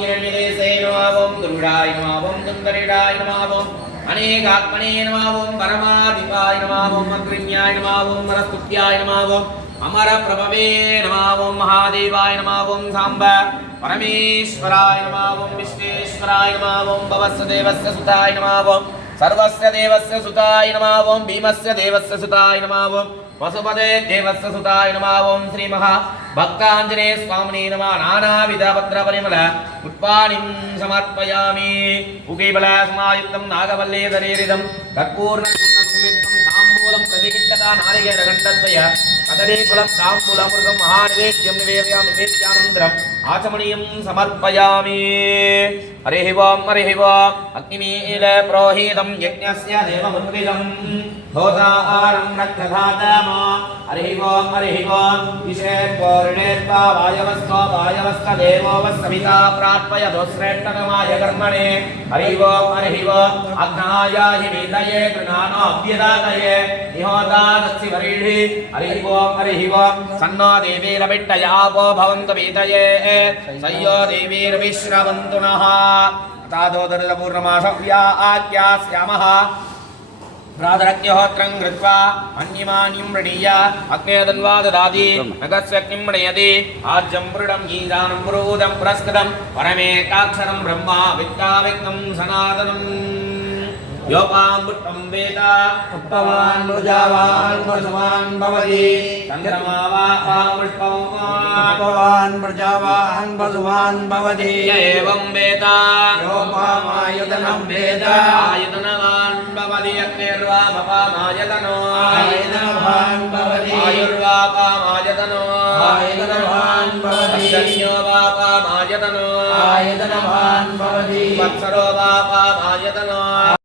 हिरण्यदेशे नमः ॐ दुर्गाय नमः ॐ दुन्दरिडाय नमः ॐ अनेकात्मने नमः ॐ परमाधिपाय नमः ॐ अग्रिम्याय नमः ॐ वरस्तुत्याय नमः ॐ अमरप्रभवे नमः ॐ महादेवाय नमः ॐ साम्ब परमेश्वराय नमः ॐ विश्वेश्वराय नमः ॐ भवस्य देवस्य सुताय नमः ॐ सर्वस्य देवस्य सुताय नमः ॐ भीमस्य देवस्य सुताय नमः ॐ वसुपदे देवस्य सुताय नमः ॐ श्री महा भक्ताञ्जनेय स्वामिने नमः नानाविध पत्रपरिमल पुष्पाणिं समर्पयामि उगीबलसमायुक्तं नागवल्लेधरेरिदं कर्पूर्णपूर्णसंयुक्तं ताम्बूलं प्रतिकिट्टता नारिकेलघण्टद्वय कदलीफलं ताम्बूलमृतं महानिवेद्यं निवेद्यानन्तरम् आचमनीयं समर्पयामि हरिः ओम् अग्निमील प्रोहितं यज्ञस्य देवमुद्रितं होतारं रक्तधातम हरिः ओम् विषेर्पोर्णेर्वा वायवस्व देवो वस्सविता प्रार्पयतो श्रेष्ठतमाय कर्मणे हरिः ओम् अग्नाय हि वीतये गृहाणोऽभ्यदातये निहोतादस्सि वरीढि हरिः ओम् सन्नो देवीरविट्टयापो भवन्तु वीतये सय्यो देवीर्विश्रवन्तु नः तादोदरपूर्णमासव्या आज्ञास्यामः प्रातरग्निहोत्रं कृत्वा अन्यमान्यं प्रणीय अग्नेदन्वा ददाति नगस्वग्निं प्रणयति आज्यं पुरुडं गीतानं पुरोदं पुरस्कृतं परमेकाक्षरं ब्रह्मा विद्याविक्तं सनातनं योपां पुष्पं वेद उत्पवान् प्रजावान् पुरुषवान् भवति चन्द्रमा वा पुष्पवान् प्रजावान् पशुवान् भवति एवं वेद योपामायुधनं वेद आयुधनवान् भवति अग्निर्वा भवामायतनो आयुधनवान् भवति आयुर्वापामायतनो आयुधनवान् भवति अग्न्यो वापामायतनो आयुधनवान् भवति वत्सरो वापा